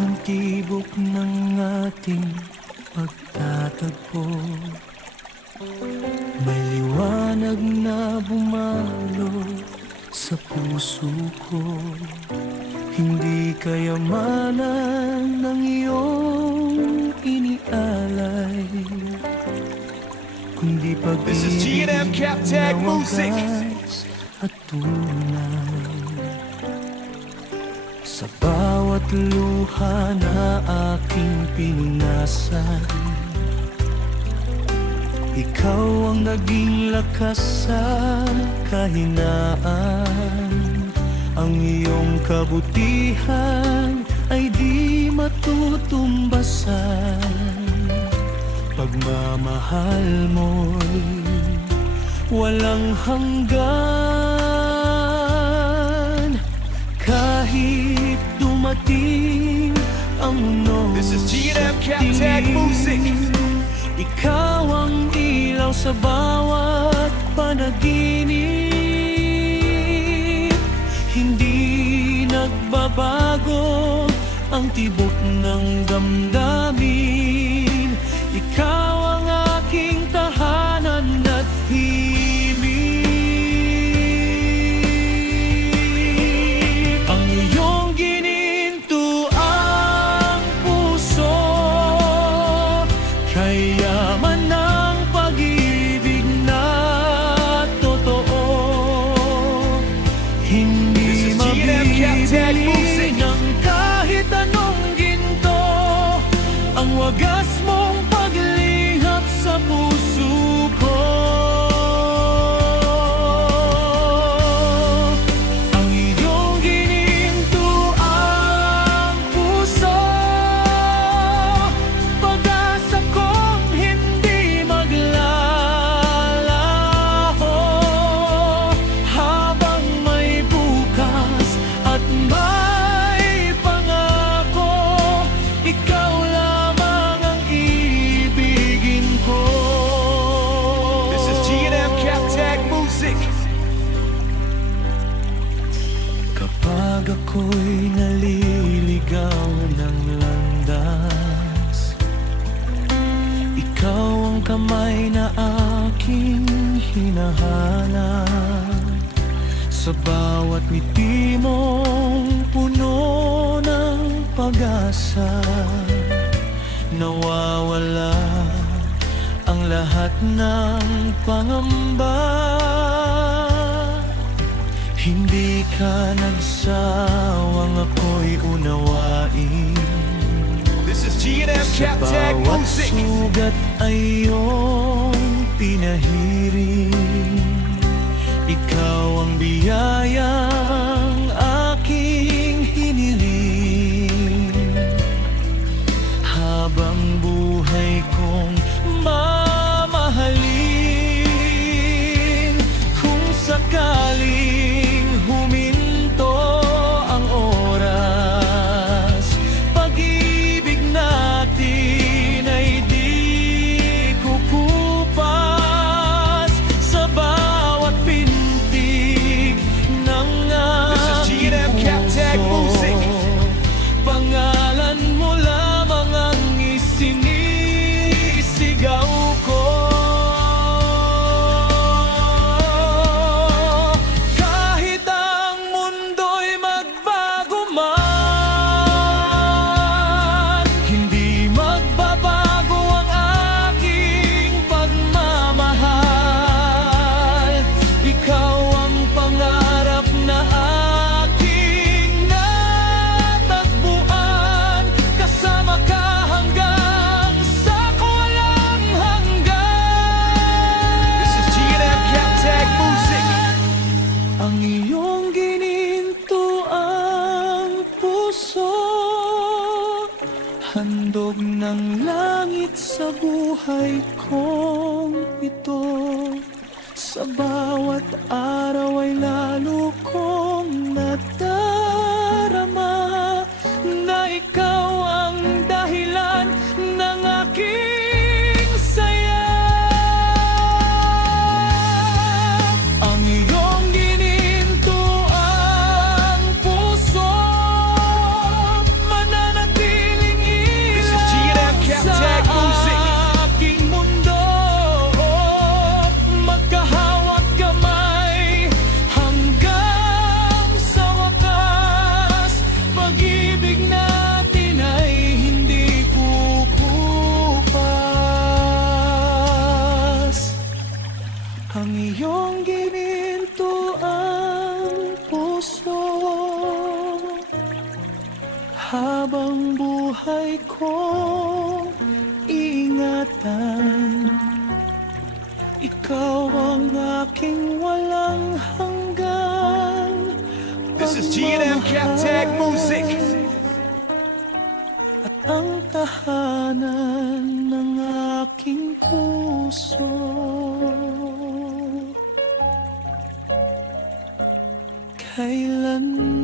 ang tibok ng ating pagtatagpo. May liwanag na bumalo sa puso ko. Hindi kayamanan ng iyong inialay, kundi This is pag-ibig G&M Captag na Music. wagas at tunay. Sa bawat luha na aking pinunasan, ikaw ang naging lakas sa kahinaan. Ang iyong kabutihan ay di matutumbasan. Pagmamahal mo'y walang hanggan. Kahit dumating ang mundo This is G&M Captag Music. ikaw ang ilaw sa bawat panaginip. Hindi nagbabago ang tibok ng damdamin. Ikaw ang aking tahanan at himig. Ang iyong gininto ang puso, kayaman ng pag-ibig na totoo. Hindi Captag Music. mabibili ng kahit anong ginto ang wagas mong paglihap sa puso ko. Ang iyong gininto ang puso, pag-asa kong hindi maglalaho. Habang may bukas at may pangako, ikaw lamang ang ibigin ko. This is G&M Captag Music. Kapag ako'y naliligaw ng landas, ikaw ang kamay na aking hinahanap. Sa bawat ngiti mong puno ng pag-asa, nawawala ang lahat ng pangamba. Hindi ka nagsawang ako'y unawain. This is G&M Sa Captag bawat Music. sugat ay iyong pinahiring. Ikaw ang biyayang aking hiniling. Habang buhay kong mamahalin. Kung sakaling huminto ang oras, pag-ibig natin ay di kukupas. Sa bawat pintig ng This is G&M Captag Music. pangalan mo lamang ang isinisigaw ko. Kahit ang mundo'y magbago man, hindi magbabago ang aking pagmamahal. Ikaw ang pangarap na aking natagpuan. Kasama ka hanggang sa walang hanggan. This is G&M Captag Music. Ang iyong gininto ang puso, handog ng langit sa buhay kong ito. Sa bawat araw ay lalo kong nadarama na ikaw ang dahilan ng aking saya. Ang iyong gininto ang puso, mananatili buhay kong ingatan. Ikaw ang aking walang hanggan This is G&M Captag Music. at ang tahanan ng aking puso. Kailan